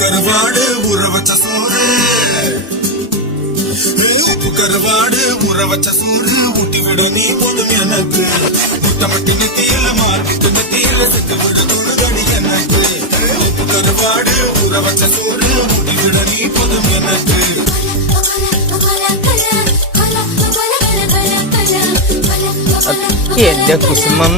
கருவாடு ஊற வச்ச சோறு, உப்பு கருவாடு ஊற வச்ச சோறு ஊட்டி விட நீ போதும் எனக்கு. முட்டமட்டி நெத்தியில மார்பிட்டு நெத்தியில செத்து விட தொழுதடி எனக்கு. உப்பு கருவாடு ஊற வச்ச சோறு ஊட்டி விட நீ போதும் எனக்கு. എന്റെ കുസുമം